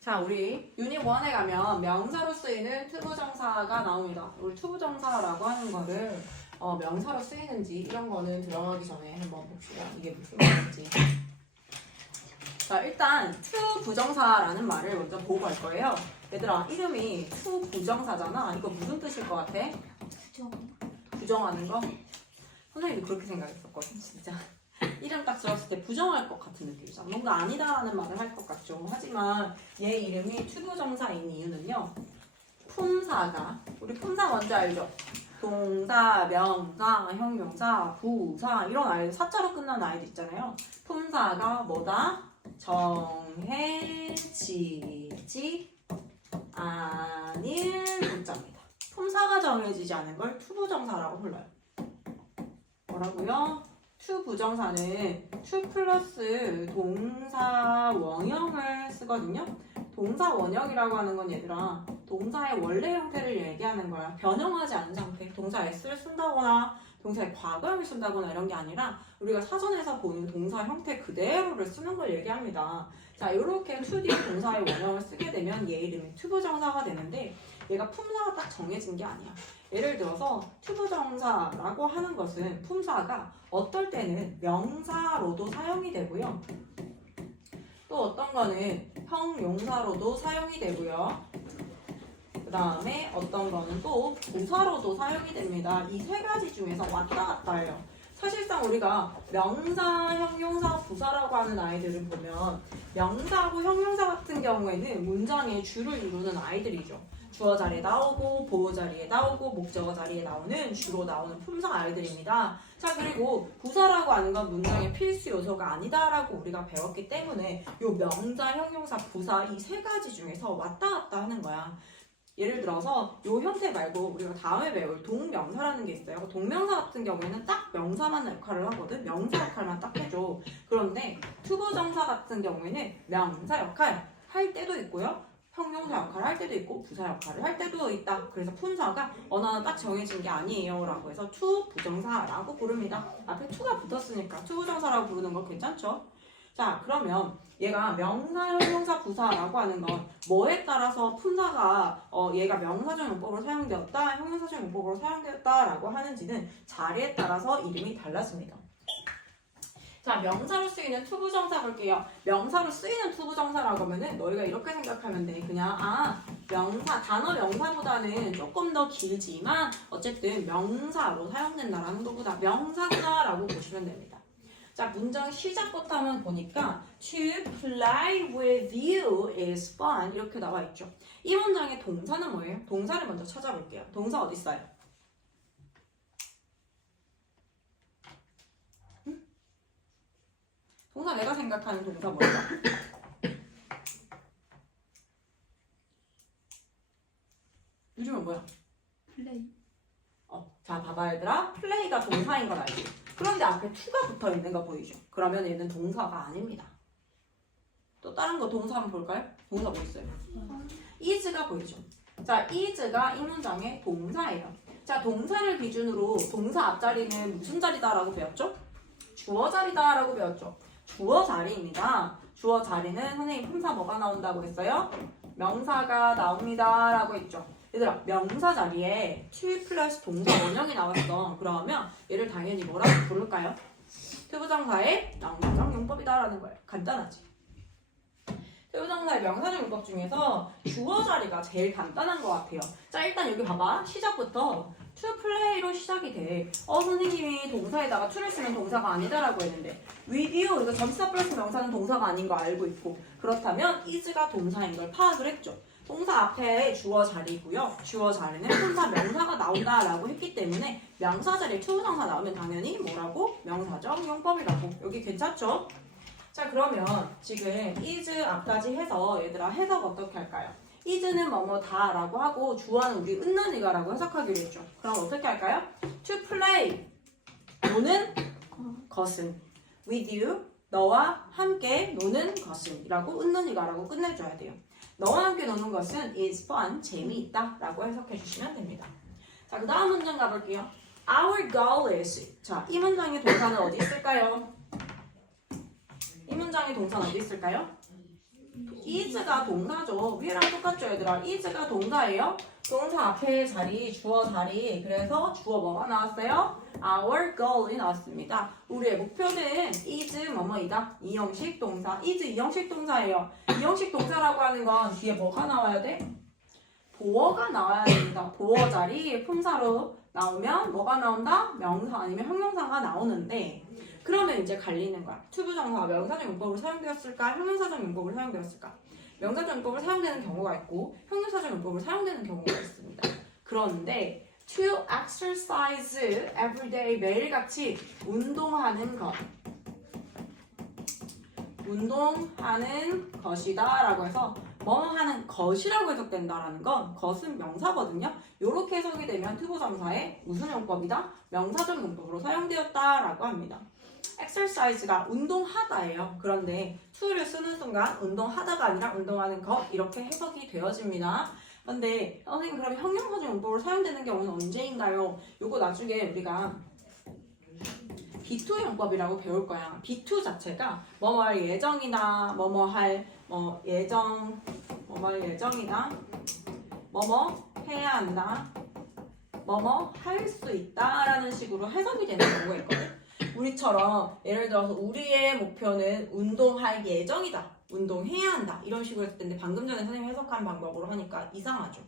자, 우리 유닛 1에 가면 명사로 쓰이는 투부정사가 나옵니다. 우리 투부정사라고 하는 거를 명사로 쓰이는지 이런 거는 들어가기 전에 한번 봅시다. 이게 무슨 말인지. 자, 일단 투부정사라는 말을 먼저 보고 갈 거예요. 얘들아, 이름이 투부정사잖아. 이거 무슨 뜻일 것 같아? 부정하는 거? 선생님도 그렇게 생각했었거든, 진짜. 이름 딱 들었을 때 부정할 것 같은 느낌이잖아. 뭔가 아니다라는 말을 할 것 같죠. 하지만 얘 이름이 투부정사인 이유는요. 품사가, 우리 품사 뭔지 알죠? 동사, 명사, 형용사, 부사 이런 아이들, 사자로 끝나는 아이들 있잖아요. 품사가 뭐다? 정해지지 않을 문자입니다. 품사가 정해지지 않은 걸 투부정사라고 불러요. 뭐라고요? 투부정사는 투 플러스 동사 원형을 쓰거든요. 동사 원형이라고 하는 건 얘들아, 동사의 원래 형태를 얘기하는 거야. 변형하지 않은 상태. 동사 s를 쓴다거나 동사의 과거형을 쓴다거나 이런 게 아니라 우리가 사전에서 보는 동사 형태 그대로를 쓰는 걸 얘기합니다. 자, 이렇게 2D 동사의 원형을 쓰게 되면 얘 이름이 투부정사가 되는데 얘가 품사가 딱 정해진 게 아니야. 예를 들어서 투부정사라고 하는 것은 품사가 어떨 때는 명사로도 사용이 되고요. 또 어떤 거는 형용사로도 사용이 되고요. 그 다음에 어떤 거는 또 부사로도 사용이 됩니다. 이 세 가지 중에서 왔다 갔다 해요. 사실상 우리가 명사, 형용사, 부사라고 하는 아이들을 보면 명사하고 형용사 같은 경우에는 문장의 주를 이루는 아이들이죠. 주어 자리에 나오고 보호 자리에 나오고 목적어 자리에 나오는 주로 나오는 품사 아이들입니다. 자, 그리고 부사라고 하는 건 문장의 필수 요소가 아니다라고 우리가 배웠기 때문에 요 명사, 형용사, 부사 이 세 가지 중에서 왔다 갔다 하는 거야. 예를 들어서 요 형태 말고 우리가 다음에 배울 동명사라는 게 있어요. 동명사 같은 경우에는 딱 명사만 역할을 하거든. 명사 역할만 딱 해줘. 그런데 투부정사 같은 경우에는 명사 역할 할 때도 있고요. 형용사 역할을 할 때도 있고 부사 역할을 할 때도 있다. 그래서 품사가 어느 하나 딱 정해진 게 아니에요 라고 해서 투부정사라고 부릅니다. 앞에 투가 붙었으니까 투부정사라고 부르는 거 괜찮죠? 자, 그러면 얘가 명사, 형용사, 부사라고 하는 건 뭐에 따라서 품사가 얘가 명사적 용법으로 사용되었다, 형용사적 용법으로 사용되었다라고 하는지는 자리에 따라서 이름이 달라집니다. 자, 명사로 쓰이는 투부정사 볼게요. 명사로 쓰이는 투부정사라고 하면은 너희가 이렇게 생각하면 돼. 그냥 명사, 단어 명사보다는 조금 더 길지만 어쨌든 명사로 사용된다라는 것보다 명사구나라고 보시면 됩니다. 자, 문장 시작부터 한번 보니까 To play with you is fun 이렇게 나와 있죠. 이 문장의 동사는 뭐예요? 동사를 먼저 찾아볼게요. 동사 어디 있어요? 동사 내가 생각하는 동사 뭐야? 요즘은 뭐야? 플레이. 자, 봐봐 얘들아. 플레이가 동사인 건 알지? 그런데 앞에 to가 붙어 있는 거 보이죠? 그러면 얘는 동사가 아닙니다. 또 다른 거 동사 한번 볼까요? 동사 뭐 있어요? is가 보이죠? 자, is가 이 문장의 동사예요. 자, 동사를 기준으로 동사 앞자리는 무슨 자리다라고 배웠죠? 주어 자리다라고 배웠죠? 주어 자리입니다. 주어 자리는 선생님 품사 뭐가 나온다고 했어요? 명사가 나옵니다 라고 했죠. 얘들아, 명사 자리에 to 플러스 동사 원형이 나왔어. 그러면 얘를 당연히 뭐라고 부를까요? 투부정사의 명사적 용법이다라는 거예요. 간단하지? 투부정사의 명사적 용법 중에서 주어 자리가 제일 간단한 것 같아요. 자, 일단 여기 봐봐. 시작부터 to play로 시작이 돼. 선생님이 동사에다가 to를 쓰면 동사가 아니다라고 했는데 with you, 이거 전치사 플러스 명사는 동사가 아닌 거 알고 있고 그렇다면 is가 동사인 걸 파악을 했죠. 동사 앞에 주어 자리고요. 주어 자리는 품사 명사가 나온다라고 했기 때문에 명사 자리에 투부정사 나오면 당연히 뭐라고? 명사적 용법이라고. 여기 괜찮죠? 자, 그러면 지금 is 앞까지 해서 얘들아 해석 어떻게 할까요? is는 뭐뭐다 라고 하고 주어는 우리 은는이가라고 해석하기로 했죠. 그럼 어떻게 할까요? to play 노는 것은 with you 너와 함께 노는 것은 이라고 은는이가라고 끝내줘야 돼요. 너와 함께 노는 것은 is fun, 재미있다 라고 해석해 주시면 됩니다. 자, 그 다음 문장 가볼게요. Our goal is. 자, 이 문장의 동사는 어디 있을까요? 이 문장의 동사는 어디 있을까요? is가 동사죠. 위에랑 똑같죠, 얘들아. is가 동사예요. 동사 앞에 자리, 주어 자리. 그래서 주어 뭐가 나왔어요? Our goal이 나왔습니다. 우리의 목표는 is 뭐뭐이다. 이형식 동사. is 이형식 동사예요. 이형식 동사라고 하는 건 뒤에 뭐가 나와야 돼? 보어가 나와야 됩니다. 보어 자리 품사로 나오면 뭐가 나온다? 명사 아니면 형용사가 나오는데 그러면 이제 갈리는 거야. 투부정사가 명사적 용법으로 사용되었을까? 형용사적 용법으로 사용되었을까? 명사적 용법으로 사용되는 경우가 있고 형용사적 용법으로 사용되는 경우가 있습니다. 그런데 to exercise every day 매일같이 운동하는 것 운동하는 것이다 라고 해서 뭐 하는 것이라고 해석된다라는 건 것은 명사거든요. 이렇게 해석이 되면 투부정사의 무슨 용법이다? 명사적 용법으로 사용되었다라고 합니다. exercise가 운동하다예요. 그런데 to를 쓰는 순간 운동하다가 아니라 운동하는 것 이렇게 해석이 되어집니다. 근데 선생님 그럼 형용사적 용법으로 사용되는 경우는 언제인가요? 요거 나중에 우리가 B2 용법이라고 배울 거야. B2 자체가 뭐뭐 할 예정이다, 뭐뭐 할 예정이다, 뭐뭐 해야 한다, 뭐뭐 할 수 있다라는 식으로 해석이 되는 경우가 있거든. 우리처럼 예를 들어서 우리의 목표는 운동할 예정이다, 운동해야 한다 이런 식으로 했을 텐데 방금 전에 선생님이 해석한 방법으로 하니까 이상하죠.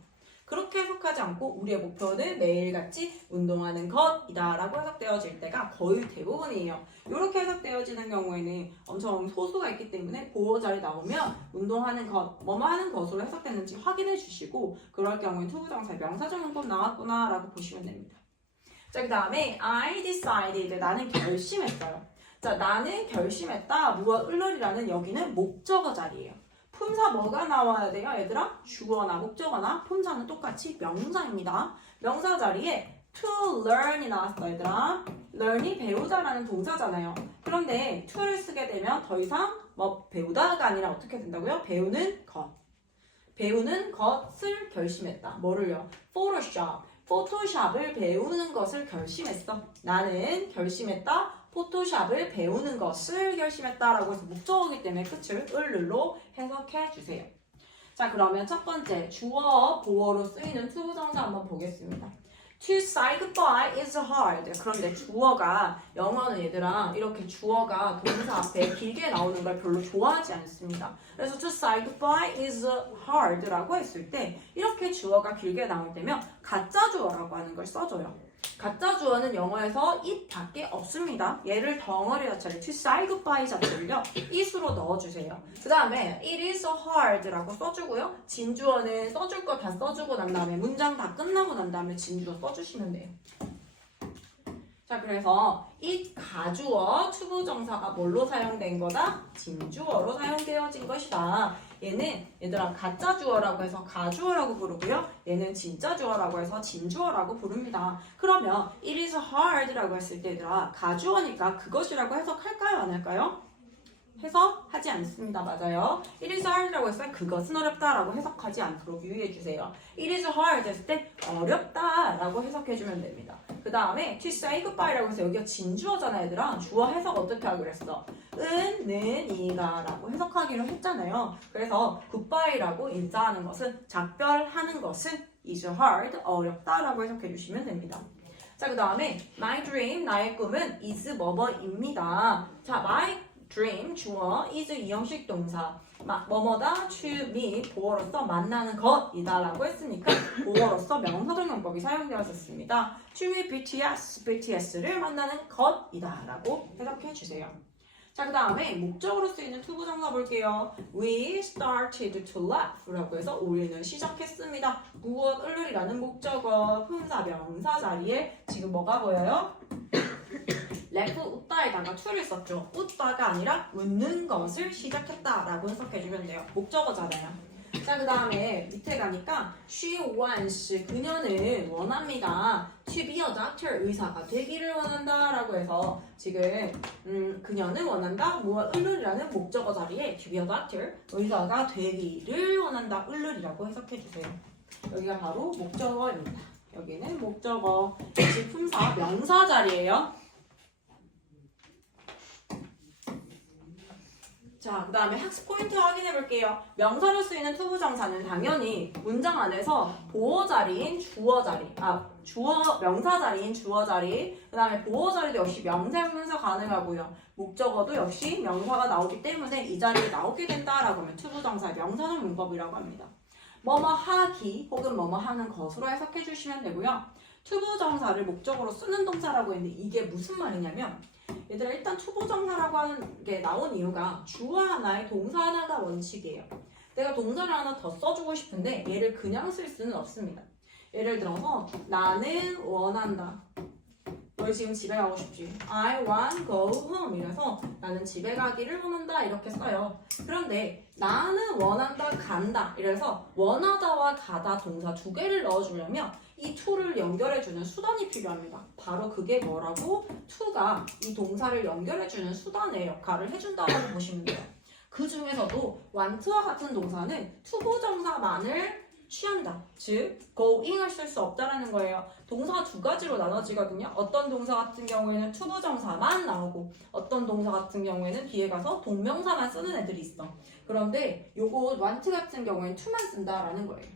그렇게 해석하지 않고 우리의 목표는 매일같이 운동하는 것이다 라고 해석되어질 때가 거의 대부분이에요. 이렇게 해석되어지는 경우에는 엄청 소수가 있기 때문에 보호 자리 나오면 운동하는 것, 뭐뭐 하는 것으로 해석됐는지 확인해 주시고 그럴 경우에 투부정사의 명사적 용법 나왔구나 라고 보시면 됩니다. 자, 그 다음에 I decided 나는 결심했어요. 자, 나는 결심했다 무엇 을러리라는 여기는 목적어 자리예요. 품사 뭐가 나와야 돼요, 얘들아? 주어나 목적어나 품사는 똑같이 명사입니다. 명사 자리에 to learn이 나왔어, 얘들아. learn이 배우다라는 동사잖아요. 그런데 to를 쓰게 되면 더 이상 뭐 배우다가 아니라 어떻게 된다고요? 배우는 것. 배우는 것을 결심했다. 뭐를요? 포토샵을 배우는 것을 결심했어. 나는 결심했다. 포토샵을 배우는 것을 결심했다라고 해서 목적어이기 때문에 끝을 을로 해석해 주세요. 자, 그러면 첫 번째 주어, 보어로 쓰이는 투부정사 한번 보겠습니다. To say goodbye is hard. 그런데 주어가 영어는 얘들아 이렇게 주어가 동사 앞에 길게 나오는 걸 별로 좋아하지 않습니다. 그래서 to say goodbye is hard라고 했을 때 이렇게 주어가 길게 나올 때면 가짜 주어라고 하는 걸 써줘요. 가짜 주어는 영어에서 it 밖에 없습니다. 얘를 덩어리 자체를 to say goodbye 자체를요 it으로 넣어주세요. 그 다음에 it is hard라고 써주고요. 진주어는 써줄 거 다 써주고 난 다음에 문장 다 끝나고 난 다음에 진주어 써주시면 돼요. 자, 그래서 it 가주어 투부정사가 뭘로 사용된 거다? 진주어로 사용되어진 것이다. 얘는 얘들아 가짜 주어라고 해서 가주어라고 부르고요. 얘는 진짜 주어라고 해서 진주어라고 부릅니다. 그러면 it is hard라고 했을 때 얘들아 가주어니까 그것이라고 해석할까요? 안 할까요? 해석하지 않습니다. 맞아요. It is hard라고 했을 때 그것은 어렵다라고 해석하지 않도록 유의해주세요. It is hard 했을 때 어렵다라고 해석해주면 됩니다. 그 다음에 to say goodbye라고 해서 여기가 진주어잖아 얘들아. 주어 해석 어떻게 하기로 했어? 은, 는, 이가 라고 해석하기로 했잖아요. 그래서 goodbye라고 인자하는 것은 작별하는 것은 is hard, 어렵다라고 해석해주시면 됩니다. 자, 그 다음에 my dream, 나의 꿈은 is 뭐뭐입니다. 자, my dream, 주어, is 이형식 동사 뭐뭐다, to meet, 보어로서 만나는 것이다 라고 했으니까 보어로서 명사적 용법이 사용되었습니다. to meet BTS, BTS를 만나는 것이다 라고 해석해 주세요. 자, 그 다음에 목적으로 쓰이는 투부정사 볼게요. We started to laugh 라고 해서 우리는 시작했습니다. 무엇, 을을이라는 목적어, 품사, 명사 자리에 지금 뭐가 보여요? laugh, 웃다에다가 to를 썼죠. 웃다가 아니라 웃는 것을 시작했다라고 해석해주면 돼요. 목적어잖아요. 자, 그 다음에 밑에 가니까 she wants, 그녀는 원합니다. to be a doctor, 의사가 되기를 원한다 라고 해서 지금 그녀는 원한다. 무엇, 을을이라는 목적어 자리에 to be a doctor, 의사가 되기를 원한다. 을을이라고 해석해주세요. 여기가 바로 목적어입니다. 여기는 목적어, 이 품사, 명사 자리예요. 자, 그 다음에 학습 포인트 확인해 볼게요. 명사로 쓰이는 투부정사는 당연히 문장 안에서 보어 자리인 주어 자리, 명사 자리인 주어 자리, 그 다음에 보어 자리도 역시 명사형용사 가능하고요. 목적어도 역시 명사가 나오기 때문에 이 자리에 나오게 된다라고 하면 투부정사의 명사형 문법이라고 합니다. 뭐뭐 하기 혹은 뭐뭐 하는 것으로 해석해 주시면 되고요. 투부정사를 목적으로 쓰는 동사라고 했는데 이게 무슨 말이냐면 얘들아 일단 투부정사라고 하는 게 나온 이유가 주어 하나에 동사 하나가 원칙이에요. 내가 동사를 하나 더 써주고 싶은데 얘를 그냥 쓸 수는 없습니다. 예를 들어서 나는 원한다. 너희 지금 집에 가고 싶지? I want go home 이래서 나는 집에 가기를 원한다 이렇게 써요. 그런데 나는 원한다 간다 이래서 원하다와 가다 동사 두 개를 넣어주려면 이 to를 연결해주는 수단이 필요합니다. 바로 그게 뭐라고? to가 이 동사를 연결해주는 수단의 역할을 해준다고 보시면 돼요. 그 중에서도 want와 같은 동사는 투부정사만을 취한다. 즉, going을 쓸 수 없다라는 거예요. 동사가 두 가지로 나눠지거든요. 어떤 동사 같은 경우에는 투부정사만 나오고 어떤 동사 같은 경우에는 뒤에 가서 동명사만 쓰는 애들이 있어. 그런데 요거 want 같은 경우에는 to만 쓴다라는 거예요.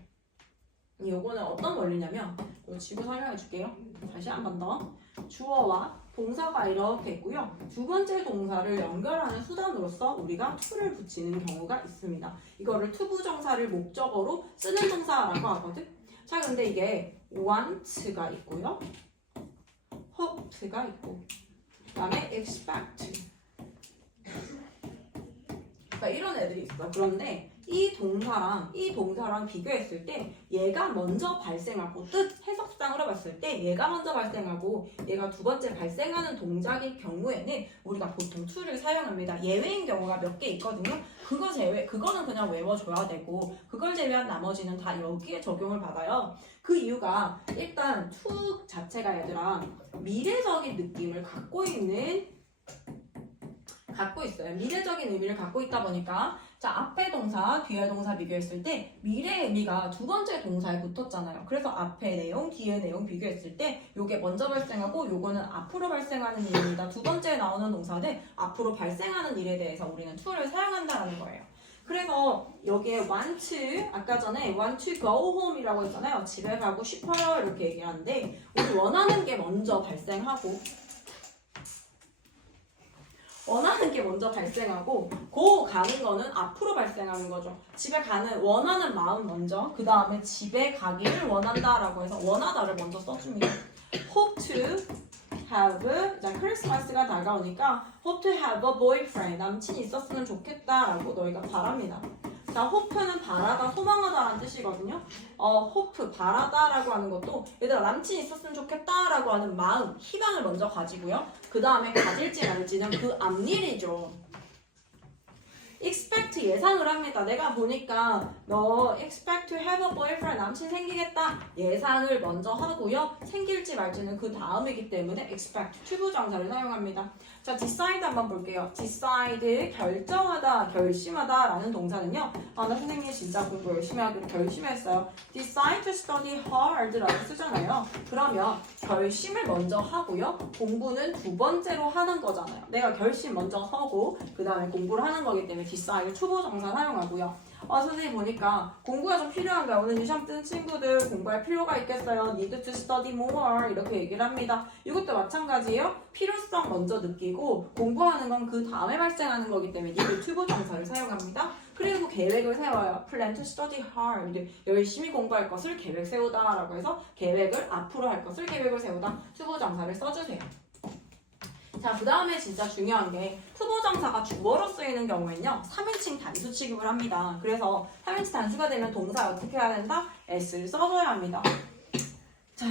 요거는 어떤 원리냐면 이거 지구 설명해 줄게요. 다시 한 번 더. 주어와 동사가 이렇게 있고요. 두 번째 동사를 연결하는 수단으로서 우리가 to를 붙이는 경우가 있습니다. 이거를 투부정사를 목적어로 쓰는 동사라고 하거든. 자, 근데 이게 want가 있고요. hope가 있고 그 다음에 expect 그러니까 이런 애들이 있어. 그런데 이 동사랑 비교했을 때 얘가 먼저 발생하고 뜻 해석상으로 봤을 때 얘가 먼저 발생하고 얘가 두 번째 발생하는 동작일 경우에는 우리가 보통 to를 사용합니다. 예외인 경우가 몇 개 있거든요. 그거는 그냥 외워줘야 되고 그걸 제외한 나머지는 다 여기에 적용을 받아요. 그 이유가 일단 to 자체가 얘들아 미래적인 느낌을 갖고 있어요. 미래적인 의미를 갖고 있다 보니까 자 앞에 동사, 뒤에 동사 비교했을 때 미래의 의미가 두 번째 동사에 붙었잖아요. 그래서 앞에 내용, 뒤에 내용 비교했을 때 요게 먼저 발생하고 요거는 앞으로 발생하는 일입니다. 두 번째에 나오는 동사는 앞으로 발생하는 일에 대해서 우리는 to를 사용한다는 거예요. 그래서 여기에 want, 아까 전에 want to go home 이라고 했잖아요. 집에 가고 싶어요 이렇게 얘기하는데 우리 원하는 게 먼저 발생하고 고 가는 거는 앞으로 발생하는 거죠. 집에 가는 원하는 마음 먼저 그 다음에 집에 가기를 원한다라고 해서 원하다를 먼저 써줍니다. hope to have 이제 크리스마스가 다가오니까 hope to have a boyfriend 남친이 있었으면 좋겠다라고 너희가 바랍니다. 자, hope는 바라다, 소망하다라는 뜻이거든요. hope, 바라다라고 하는 것도 얘들아 남친이 있었으면 좋겠다라고 하는 마음, 희망을 먼저 가지고요. 그 다음에 가질지 말지는 그 앞일이죠. expect 예상을 합니다. 내가 보니까 너 expect to have a boyfriend 남친 생기겠다 예상을 먼저 하고요. 생길지 말지는 그 다음이기 때문에 expect 투부정사를 사용합니다. 자, decide 한번 볼게요. decide 결정하다, 결심하다 라는 동사는요. 나 선생님이 진짜 공부 열심히 하기로 결심했어요. decide to study hard 라고 쓰잖아요. 그러면 결심을 먼저 하고요. 공부는 두 번째로 하는 거잖아요. 내가 결심 먼저 하고 그 다음에 공부를 하는 거기 때문에 decide 초보정사 사용하고요. 선생님 보니까 공부가 좀 필요한가요? 오늘 시험 뜬 친구들 공부할 필요가 있겠어요? need to study more 이렇게 얘기를 합니다. 이것도 마찬가지예요. 필요성 먼저 느끼고 공부하는 건 그 다음에 발생하는 거기 때문에 need to 부정사를 사용합니다. 그리고 계획을 세워요. plan to study hard 열심히 공부할 것을 계획 세우다라고 해서 계획을 앞으로 할 것을 계획을 세우다 투부정사를 써주세요. 자, 그 다음에 진짜 중요한 게 투부정사가 주어로 쓰이는 경우에는요 3인칭 단수 취급을 합니다. 그래서 3인칭 단수가 되면 동사 어떻게 해야 된다? s를 써줘야 합니다. 자,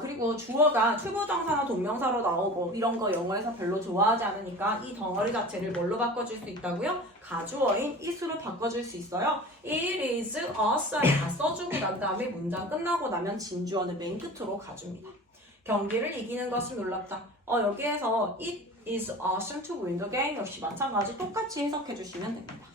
그리고 주어가 투부정사나 동명사로 나오고 이런 거 영어에서 별로 좋아하지 않으니까 이 덩어리 자체를 뭘로 바꿔줄 수 있다고요? 가주어인 it으로 바꿔줄 수 있어요. It is awesome 다 써주고 난 다음에 문장 끝나고 나면 진주어는 맨 끝으로 가줍니다. 경기를 이기는 것이 놀랍다. 여기에서 it is awesome to win the game 역시 마찬가지 똑같이 해석해 주시면 됩니다.